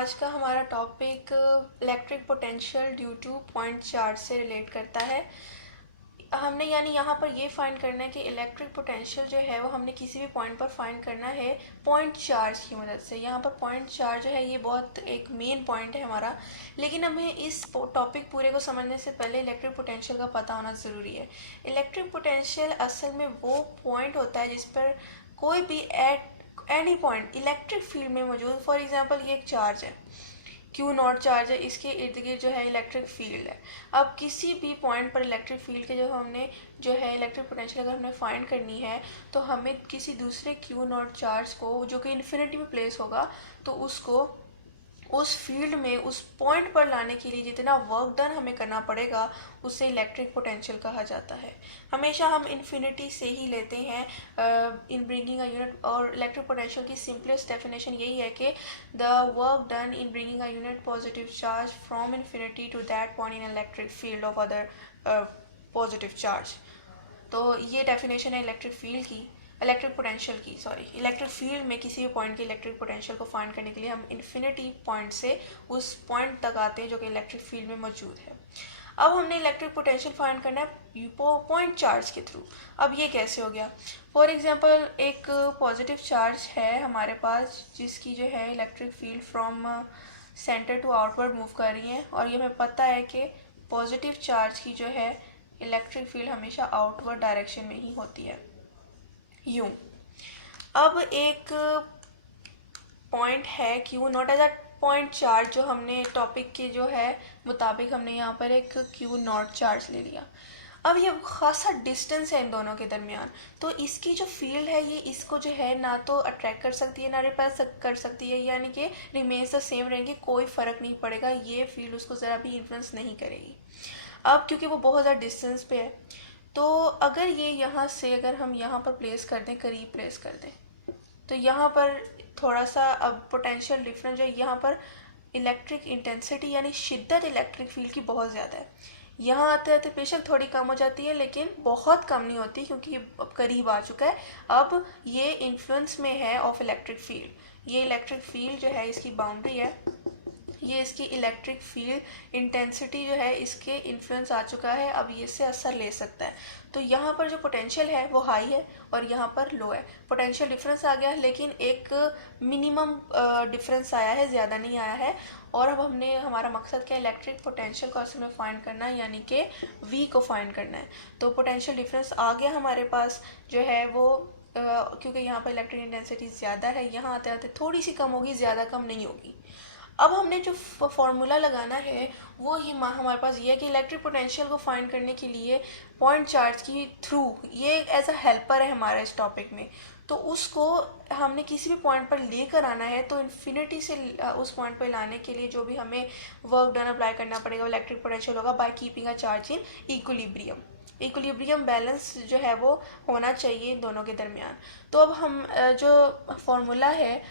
आज का हमारा topic electric potential due to point charge से रिलेट करता है। हमने यानी यहाँ पर ये फाइंड करना है कि इलेक्ट्रिक पोटेंशियल जो है वो हमने किसी भी पॉइंट पर फाइंड करना है पॉइंट चार्ज की मदद से। यहाँ पर पॉइंट चार्ज जो है ये बहुत एक मेन पॉइंट है हमारा, लेकिन हमें इस टॉपिक पूरे को समझने से पहले इलेक्ट्रिक पोटेंशियल का पता होना ज़रूरी है। इलेक्ट्रिक पोटेंशियल असल में वो पॉइंट होता है जिस पर कोई भी eight any point electric field में मौजूद, फॉर एग्जांपल ये एक चार्ज है, क्यू नॉट चार्ज है, इसके इर्द गिर्द जो है इलेक्ट्रिक फील्ड है। अब किसी भी पॉइंट पर इलेक्ट्रिक फील्ड के जो हमने जो है इलेक्ट्रिक पोटेंशियल अगर हमने फाइंड करनी है तो हमें किसी दूसरे क्यू नॉट चार्ज को जो कि इन्फिनिटी में प्लेस होगा तो उसको उस फील्ड में उस पॉइंट पर लाने के लिए जितना वर्क डन हमें करना पड़ेगा उसे इलेक्ट्रिक पोटेंशियल कहा जाता है। हमेशा हम इन्फिनिटी से ही लेते हैं इन ब्रिंगिंग अ यूनिट, और इलेक्ट्रिक पोटेंशियल की सिंपलेस्ट डेफिनेशन यही है कि the work done in bringing a unit positive charge from infinity to that point in electric field of other positive charge. तो ये डेफिनेशन है इलेक्ट्रिक फील्ड की, electric potential की, सॉरी, इलेक्ट्रिक फील्ड में किसी भी पॉइंट के इलेक्ट्रिक पोटेंशियल को फाइंड करने के लिए हम इन्फिनिटी पॉइंट से उस पॉइंट तक आते हैं जो कि इलेक्ट्रिक फील्ड में मौजूद है। अब हमने इलेक्ट्रिक पोटेंशियल फाइंड करना है पॉइंट चार्ज के थ्रू। अब ये कैसे हो गया? फॉर एग्जांपल एक पॉजिटिव चार्ज है हमारे पास जिसकी जो है electric field from centre to outward move कर रही है, और ये हमें पता है कि पॉजिटिव चार्ज की जो है इलेक्ट्रिक फील्ड हमेशा आउटवर्ड डायरेक्शन में ही होती है, यूं। अब एक पॉइंट है Q not as a point charge, जो हमने टॉपिक के जो है मुताबिक हमने यहाँ पर एक क्यू नॉट चार्ज ले लिया। अब ये खासा डिस्टेंस है इन दोनों के दरमियान, तो इसकी जो फील्ड है ये इसको जो है ना तो अट्रैक्ट कर सकती है ना रिपेल कर सकती है, यानी कि रिमेन्स द सेम रहेंगे, कोई फ़र्क नहीं पड़ेगा, ये फील्ड उसको ज़रा भी इन्फ्लुएंस नहीं करेगी। अब क्योंकि वो बहुत ज़्यादा डिस्टेंस पे है, तो अगर ये यहाँ से अगर हम यहाँ पर प्लेस कर दें, करीब प्लेस कर दें, तो यहाँ पर थोड़ा सा अब पोटेंशियल डिफरेंस जो है, यहाँ पर इलेक्ट्रिक इंटेंसिटी यानी शिद्दत इलेक्ट्रिक फील्ड की बहुत ज़्यादा है। यहाँ आते आते बेशक थोड़ी कम हो जाती है, लेकिन बहुत कम नहीं होती क्योंकि ये अब करीब आ चुका है। अब ये इन्फ्लुएंस में है ऑफ इलेक्ट्रिक फील्ड। ये इलेक्ट्रिक फील्ड जो है इसकी बाउंड्री है, ये इसकी इलेक्ट्रिक फील्ड इंटेंसिटी जो है इसके इन्फ्लुएंस आ चुका है, अब ये इससे असर ले सकता है। तो यहाँ पर जो पोटेंशियल है वो हाई है और यहाँ पर लो है, पोटेंशियल डिफरेंस आ गया, लेकिन एक मिनिमम डिफरेंस आया है, ज़्यादा नहीं आया है। और अब हमने हमारा मकसद क्या है, इलेक्ट्रिक पोटेंशियल को असल में फाइंड करना है, यानी कि V को फाइंड करना है। तो पोटेंशियल डिफरेंस आ गया हमारे पास जो है वो क्योंकि यहाँ पर इलेक्ट्रिक इंटेंसिटी ज़्यादा है, यहाँ आते आते थोड़ी सी कम होगी, ज़्यादा कम नहीं होगी। अब हमने जो फॉर्मूला लगाना है वो ही हमारे पास ये है कि इलेक्ट्रिक पोटेंशियल को फाइंड करने के लिए पॉइंट चार्ज की थ्रू, ये एज अ हेल्पर है हमारा इस टॉपिक में, तो उसको हमने किसी भी पॉइंट पर लेकर आना है। तो इन्फिनिटी से उस पॉइंट पर लाने के लिए जो भी हमें वर्क डन अप्लाई करना पड़ेगा इलेक्ट्रिक पोटेंशियल होगा by keeping a charge in equilibrium. Equilibrium balance जो है वो होना चाहिए इन दोनों के दरमियान। तो अब हम जो फार्मूला है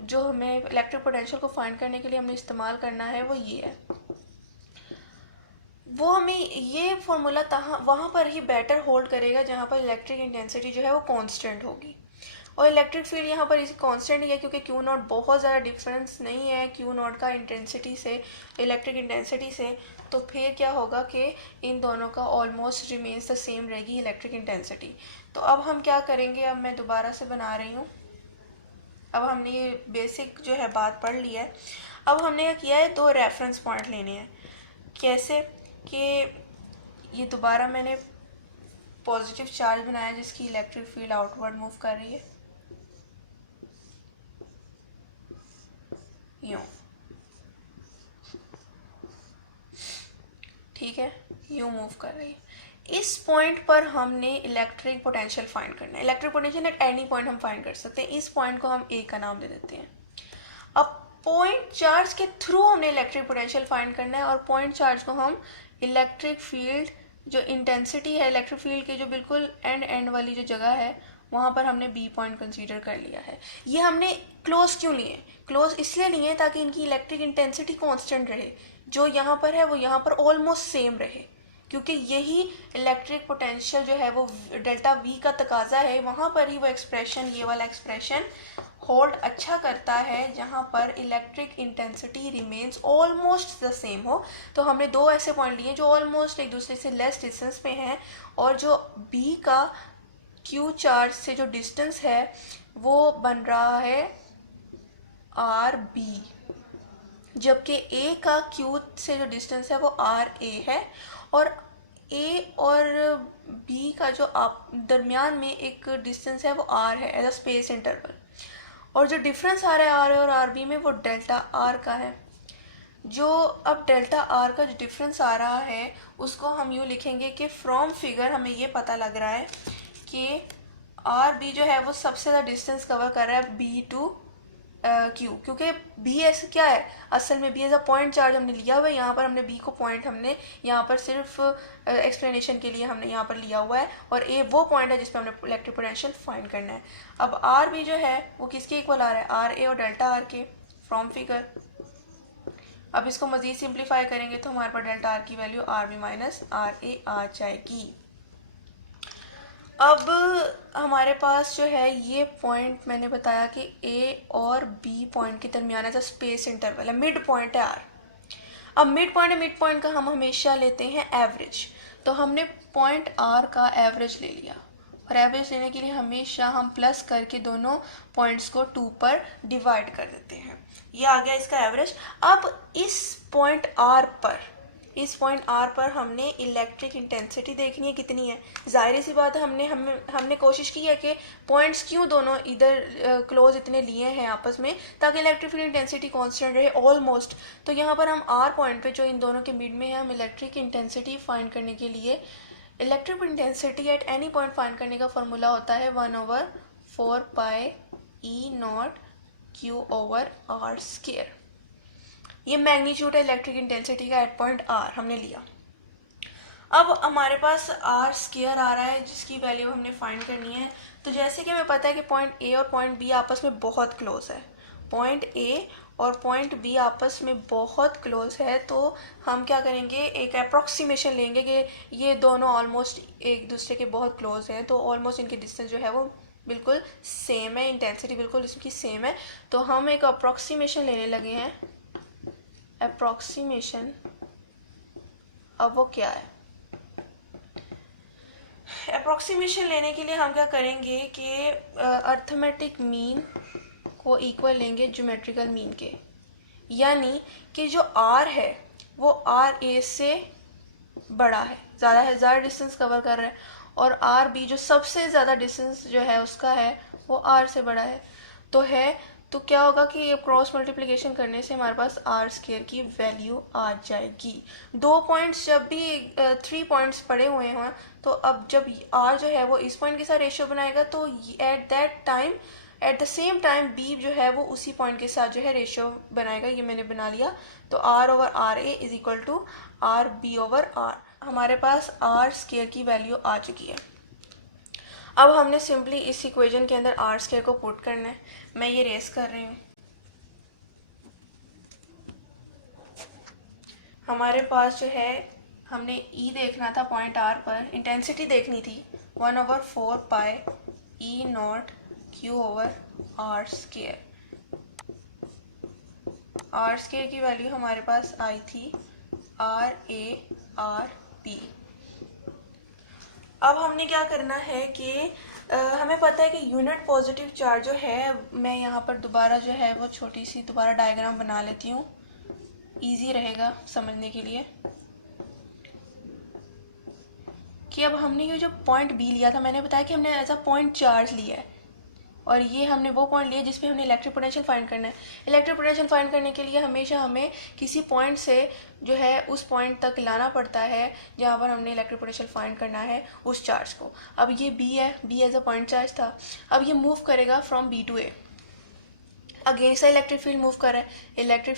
जो हमें इलेक्ट्रिक पोटेंशियल को फाइंड करने के लिए हमें इस्तेमाल करना है वो ये है, वो हमें ये फार्मूला वहाँ पर ही बेटर होल्ड करेगा जहाँ पर इलेक्ट्रिक इंटेंसिटी जो है वो कांस्टेंट होगी, और इलेक्ट्रिक फील्ड यहाँ पर इसी कांस्टेंट ही है क्योंकि क्यू नॉट बहुत ज़्यादा डिफरेंस नहीं है क्यू नॉट का इंटेंसिटी से, इलेक्ट्रिक इंटेंसिटी से। तो फिर क्या होगा कि इन दोनों का ऑलमोस्ट रिमेन्स द सेम रहेगी इलेक्ट्रिक इंटेंसिटी। तो अब हम क्या करेंगे, अब मैं दोबारा से बना रही हूँ। अब हमने ये बेसिक जो है बात पढ़ ली है। अब हमने क्या किया है, दो रेफरेंस पॉइंट लेने हैं। कैसे कि ये दोबारा मैंने पॉजिटिव चार्ज बनाया जिसकी इलेक्ट्रिक फील्ड आउटवर्ड मूव कर रही है, यूँ, ठीक है, यूँ मूव कर रही है। इस पॉइंट पर हमने इलेक्ट्रिक पोटेंशियल फाइंड करना है। Electric potential at any point हम फाइंड कर सकते हैं। इस पॉइंट को हम ए का नाम दे देते हैं। अब पॉइंट चार्ज के थ्रू हमने इलेक्ट्रिक पोटेंशियल फाइंड करना है, और पॉइंट चार्ज को हम इलेक्ट्रिक फील्ड जो इंटेंसिटी है इलेक्ट्रिक फील्ड की जो बिल्कुल एंड वाली जो जगह है वहाँ पर हमने बी पॉइंट कंसीडर कर लिया है। ये हमने क्लोज क्यों लिए? क्लोज इसलिए लिए ताकि इनकी इलेक्ट्रिक इंटेंसिटी कांस्टेंट रहे, जो यहाँ पर है वो यहाँ पर ऑलमोस्ट सेम रहे, क्योंकि यही इलेक्ट्रिक पोटेंशियल जो है वो डेल्टा वी का तकाजा है। वहाँ पर ही वो एक्सप्रेशन, ये वाला एक्सप्रेशन होल्ड अच्छा करता है जहाँ पर electric intensity remains almost the same हो। तो हमने दो ऐसे पॉइंट लिए जो ऑलमोस्ट एक दूसरे से लेस डिस्टेंस पे हैं, और जो बी का क्यू चार्ज से जो डिस्टेंस है वो बन रहा है आर बी, जबकि ए का क्यू से जो डिस्टेंस है वो आर ए है, और ए और बी का जो आप दरमियान में एक डिस्टेंस है वो आर है एज अ स्पेस इंटरवल, और जो डिफरेंस आ रहा है आर ए और आर बी में वो डेल्टा आर का है। जो अब डेल्टा आर का जो डिफरेंस आ रहा है उसको हम यूँ लिखेंगे कि फ्रॉम फिगर हमें ये पता लग रहा है कि आर बी जो है वो सबसे ज़्यादा डिस्टेंस कवर कर रहा है बी टू क्यू, क्योंकि बी एस क्या है, असल में B as a point charge हमने लिया हुआ है। यहाँ पर हमने बी को पॉइंट हमने यहाँ पर सिर्फ एक्सप्लेनेशन के लिए हमने यहाँ पर लिया हुआ है, और ए वो पॉइंट है जिस पर हमने इलेक्ट्रिक पोटेंशियल फाइंड करना है। अब आर बी जो है वो किसके इक्वल आ रहा है, आर ए और डेल्टा आर के, फ्रॉम फिगर। अब इसको मज़ीद सिंप्लीफाई करेंगे तो हमारे पास डेल्टा आर की value R B minus R A आ जाएगी। अब हमारे पास जो है ये पॉइंट मैंने बताया कि ए और बी पॉइंट के दरमियान ऐसा स्पेस इंटरवल है, मिड पॉइंट है आर। अब मिड पॉइंट है, मिड पॉइंट का हम हमेशा लेते हैं एवरेज, तो हमने पॉइंट आर का एवरेज ले लिया, और एवरेज लेने के लिए हमेशा हम प्लस करके दोनों पॉइंट्स को 2 पर डिवाइड कर देते हैं। ये आ गया इसका एवरेज। अब इस पॉइंट आर पर हमने इलेक्ट्रिक इंटेंसिटी देखनी है कितनी है। जाहिर सी बात है हमने कोशिश की है कि पॉइंट्स क्यों दोनों इधर क्लोज इतने लिए हैं आपस में, ताकि इलेक्ट्रिक फील्ड इंटेंसिटी कांस्टेंट रहे ऑलमोस्ट। तो यहाँ पर हम आर पॉइंट पे जो इन दोनों के मिड में है, हम इलेक्ट्रिक इंटेंसिटी फाइंड करने के लिए, electric intensity at any point find करने का फॉर्मूला होता है 1/4 pi E naught Q over R square. ये मैग्नीट्यूड है इलेक्ट्रिक इंटेंसिटी का एट पॉइंट आर हमने लिया। अब हमारे पास आर स्क्वायर आ रहा है जिसकी वैल्यू हमने फाइंड करनी है। तो जैसे कि हमें पता है कि पॉइंट ए और पॉइंट बी आपस में बहुत क्लोज है, पॉइंट ए और पॉइंट बी आपस में बहुत क्लोज है, तो हम क्या करेंगे, एक अप्रॉक्सीमेशन लेंगे कि ये दोनों ऑलमोस्ट एक दूसरे के बहुत क्लोज हैं, तो ऑलमोस्ट इनके डिस्टेंस जो है वो बिल्कुल सेम है, इंटेंसिटी बिल्कुल इसकी सेम है। तो हम एक अप्रॉक्सीमेशन लेने लगे हैं, अप्रॉक्सीमेशन। अब वो क्या है, अप्रॉक्सीमेशन लेने के लिए हम क्या करेंगे कि अर्थमेटिक मीन को इक्वल लेंगे ज्योमेट्रिकल मीन के, यानी कि जो आर है वो आर ए से बड़ा है, ज़्यादा डिस्टेंस कवर कर रहा है, और आर बी जो सबसे ज़्यादा डिस्टेंस जो है उसका है वो आर से बड़ा है। तो क्या होगा कि ये क्रॉस मल्टीप्लिकेशन करने से हमारे पास आर स्क्वायर की वैल्यू आ जाएगी। दो पॉइंट्स जब भी 3 पॉइंट्स पड़े हुए हों, तो अब जब आर जो है वो इस पॉइंट के साथ रेशियो बनाएगा, तो at the same time B जो है वो उसी पॉइंट के साथ जो है रेशियो बनाएगा। ये मैंने बना लिया। तो R over R A is equal to R B over R. हमारे पास आर स्क्वायर की वैल्यू आ चुकी है। अब हमने सिंपली इस इक्वेशन के अंदर आर स्क्वायर को पुट करना है। मैं ये रेस कर रही हूँ। हमारे पास जो है, हमने ई देखना था पॉइंट आर पर, इंटेंसिटी देखनी थी 1/4 pi E naught Q over R square. R square की वैल्यू हमारे पास आई थी आर ए आर बी। अब हमने क्या करना है कि हमें पता है कि यूनिट पॉजिटिव चार्ज जो है, मैं यहाँ पर दोबारा जो है वो छोटी सी दोबारा डायग्राम बना लेती हूँ, इजी रहेगा समझने के लिए। कि अब हमने ये जो पॉइंट बी लिया था, मैंने बताया कि हमने एज अ पॉइंट चार्ज लिया है, और ये हमने वो पॉइंट लिया जिस पे हमने इलेक्ट्रिक पोटेंशियल फाइंड करना है। इलेक्ट्रिक पोटेंशियल फाइंड करने के लिए हमेशा हमें किसी पॉइंट से जो है उस पॉइंट तक लाना पड़ता है जहाँ पर हमने इलेक्ट्रिक पोटेंशियल फाइंड करना है उस चार्ज को। अब ये बी है, B as a point charge था। अब ये मूव करेगा from B to A, against the electric field move कर रहा है। इलेक्ट्रिक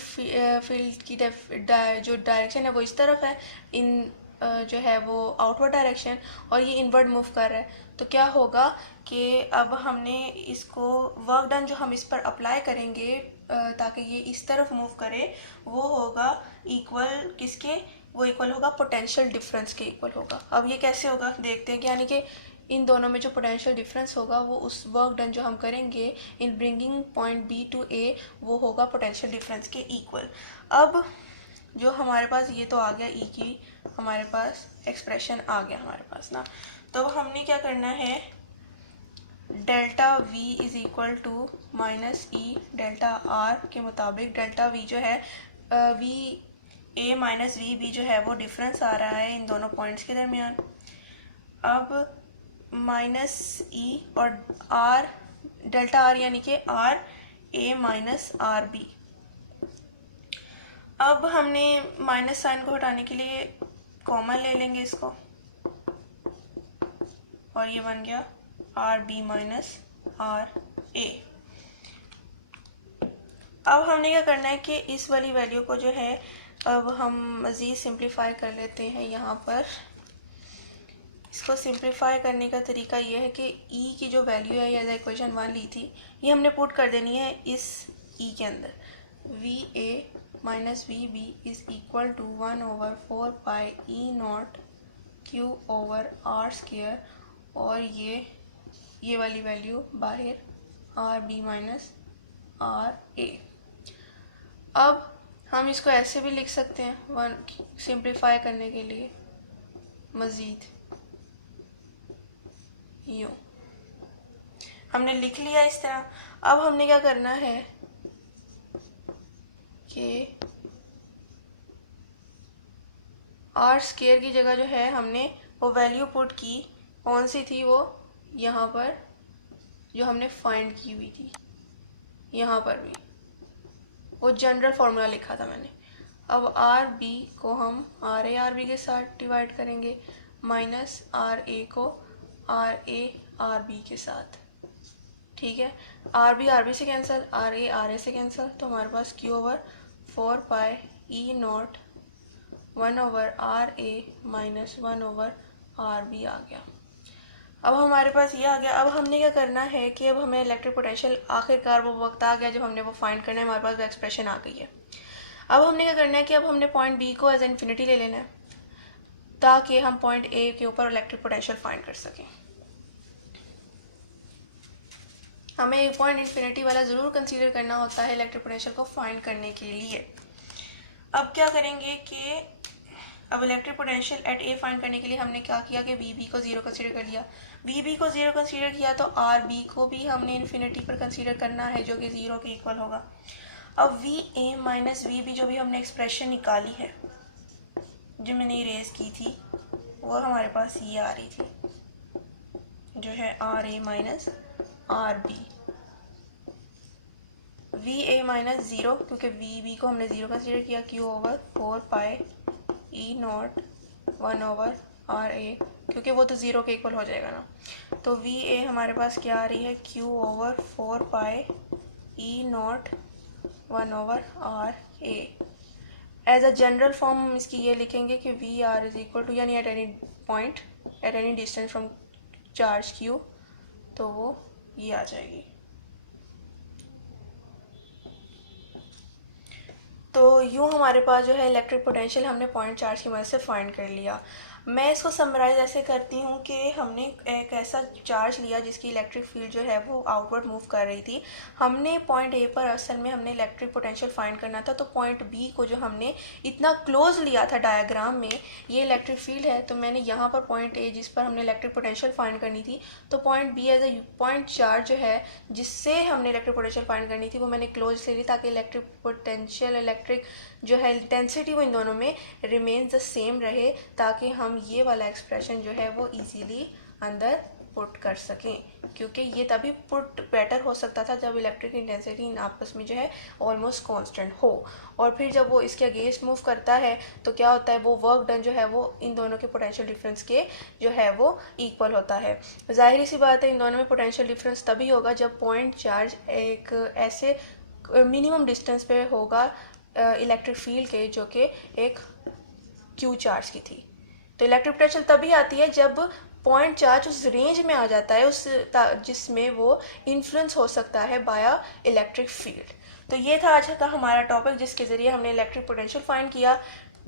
फील्ड की जो डायरेक्शन है वो इस तरफ है, इन जो है वो आउटवर्ड डायरेक्शन, और ये इनवर्ड मूव कर रहा है। तो क्या होगा कि अब हमने इसको वर्क डन जो हम इस पर अप्लाई करेंगे ताकि ये इस तरफ मूव करे, वो होगा इक्वल किसके, वो इक्वल होगा पोटेंशियल डिफरेंस के इक्वल होगा। अब ये कैसे होगा देखते हैं। यानी कि इन दोनों में जो पोटेंशियल डिफरेंस होगा वो उस वर्क डन जो हम करेंगे in bringing point B to A वो होगा पोटेंशियल डिफरेंस के इक्वल। अब जो हमारे पास ये तो आ गया ई की हमारे पास एक्सप्रेशन आ गया हमारे पास ना। तो हमने क्या करना है, delta V is equal to minus E delta R के मुताबिक डेल्टा वी जो है V A minus V B जो है वो डिफरेंस आ रहा है इन दोनों पॉइंट्स के दरमियान। अब माइनस ई और आर डेल्टा आर यानी कि R A minus R B. अब हमने माइनस साइन को हटाने के लिए कॉमन ले लेंगे इसको और ये बन गया are B minus R A. अब हमने क्या करना है कि इस वाली वैल्यू को जो है अब हम मज़ीद सिंप्लीफाई कर लेते हैं। यहाँ पर इसको सिंप्लीफाई करने का तरीका ये है कि ई की जो वैल्यू है एज इक्वेशन 1 ली थी ये हमने पुट कर देनी है इस ई के अंदर। V A minus V B is equal to 1/4 pi E naught Q over R square और ये वाली वैल्यू बाहर R B minus R A. अब हम इसको ऐसे भी लिख सकते हैं वन सिंप्लीफाई करने के लिए मज़ीद यूँ हमने लिख लिया इस तरह। अब हमने क्या करना है कि आर स्क्वायर की जगह जो है हमने वो वैल्यू पुट की, कौन सी थी वो, यहाँ पर जो हमने फाइंड की हुई थी, यहाँ पर भी वो जनरल फार्मूला लिखा था मैंने। अब आर बी को हम आर बी के साथ डिवाइड करेंगे माइनस आर ए को आर बी के साथ। ठीक है, आर बी से कैंसिल, आर ए से कैंसिल, तो हमारे पास Q over 4 pi E naught 1/आर ए माइनस 1/आर बी आ गया। अब हमारे पास ये आ गया। अब हमने क्या करना है कि अब हमें इलेक्ट्रिक पोटेंशियल आखिरकार वो वक्त आ गया जब हमने वो फाइंड करना है, हमारे पास वो एक्सप्रेशन आ गई है। अब हमने क्या करना है कि अब हमने पॉइंट बी को एज इन्फिनिटी ले लेना है ताकि हम पॉइंट ए के ऊपर इलेक्ट्रिक पोटेंशियल फाइंड कर सकें। हमें एक पॉइंट इन्फिनिटी वाला ज़रूर कंसीडर करना होता है इलेक्ट्रिक पोटेंशियल को फाइंड करने के लिए। अब क्या करेंगे कि अब electric potential at A find करने के लिए हमने क्या किया कि वी बी को ज़ीरो कंसीडर कर लिया। वी बी को ज़ीरो कंसीडर किया तो आर बी को भी हमने इन्फिनिटी पर कंसीडर करना है जो कि ज़ीरो के इक्वल होगा। अब V A minus V B जो भी हमने एक्सप्रेशन निकाली है जो मैंने इरेज की थी वो हमारे पास ये आ रही थी जो है R A minus R B. V A minus zero क्योंकि वी बी को हमने ज़ीरो कंसीडर किया, Q over 4 pi E naught 1/आर ए क्योंकि वो तो ज़ीरो के इक्वल हो जाएगा ना। तो वी ए हमारे पास क्या आ रही है, Q over 4 pi E naught 1/आर A. As a general form हम इसकी ये लिखेंगे कि V R is equal to यानी at any point at any distance from charge Q, तो वो ये आ जाएगी। तो यूँ हमारे पास जो है इलेक्ट्रिक पोटेंशियल हमने पॉइंट चार्ज की मदद से फाइंड कर लिया। मैं इसको समराइज ऐसे करती हूँ कि हमने एक ऐसा चार्ज लिया जिसकी इलेक्ट्रिक फील्ड जो है वो आउटवर्ड मूव कर रही थी। हमने पॉइंट ए पर असल में हमने इलेक्ट्रिक पोटेंशियल फाइंड करना था, तो पॉइंट बी को जो हमने इतना क्लोज लिया था डायग्राम में, ये इलेक्ट्रिक फील्ड है, तो मैंने यहाँ पर पॉइंट ए जिस पर हमने इलेक्ट्रिक पोटेंशियल फाइंड करनी थी, तो point B as a point charge जो है जिससे हमने इलेक्ट्रिक पोटेंशियल फाइंड करनी थी वो मैंने क्लोज ले ली ताकि इलेक्ट्रिक पोटेंशियल इलेक्ट्रिक जो है इंटेंसिटी वो इन दोनों में रिमेन्स द सेम रहे ताकि हम ये वाला एक्सप्रेशन जो है वो इजीली अंदर पुट कर सकें, क्योंकि ये तभी पुट बेटर हो सकता था जब इलेक्ट्रिक इंटेंसिटी इन आपस में जो है ऑलमोस्ट कांस्टेंट हो। और फिर जब वो इसके अगेंस्ट मूव करता है तो क्या होता है, वो वर्क डन जो है वो इन दोनों के पोटेंशियल डिफरेंस के जो है वो इक्वल होता है। जाहिर सी बात है इन दोनों में पोटेंशियल डिफरेंस तभी होगा जब पॉइंट चार्ज एक ऐसे मिनिमम डिस्टेंस पे होगा इलेक्ट्रिक फील्ड के जो कि एक क्यू चार्ज की थी। तो इलेक्ट्रिक पोटेंशियल तभी आती है जब पॉइंट चार्ज उस रेंज में आ जाता है उस जिसमें वो इन्फ्लुएंस हो सकता है बाय इलेक्ट्रिक फील्ड। तो ये था आज का हमारा टॉपिक जिसके ज़रिए हमने इलेक्ट्रिक पोटेंशियल फाइंड किया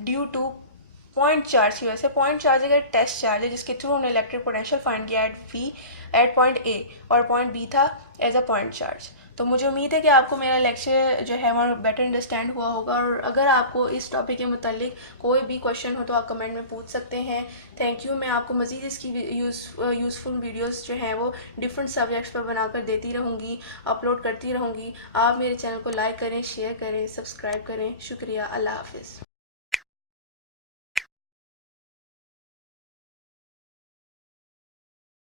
ड्यू टू पॉइंट चार्ज की वजह से। पॉइंट चार्ज एक टेस्ट चार्ज है जिसके थ्रू हमने इलेक्ट्रिक पोटेंशियल फाइंड किया at V at point A, और पॉइंट बी था एज अ पॉइंट चार्ज। तो मुझे उम्मीद है कि आपको मेरा लेक्चर जो है वो बेटर अंडरस्टैंड हुआ होगा, और अगर आपको इस टॉपिक के मुतालिक कोई भी क्वेश्चन हो तो आप कमेंट में पूछ सकते हैं। Thank you. मैं आपको मज़ीद इसकी यूज़फुल वीडियोस जो हैं वो डिफरेंट सब्जेक्ट्स पर बनाकर देती रहूँगी, अपलोड करती रहूँगी। आप मेरे चैनल को लाइक करें, शेयर करें, सब्सक्राइब करें। शुक्रिया। अल्लाह हाफिज़।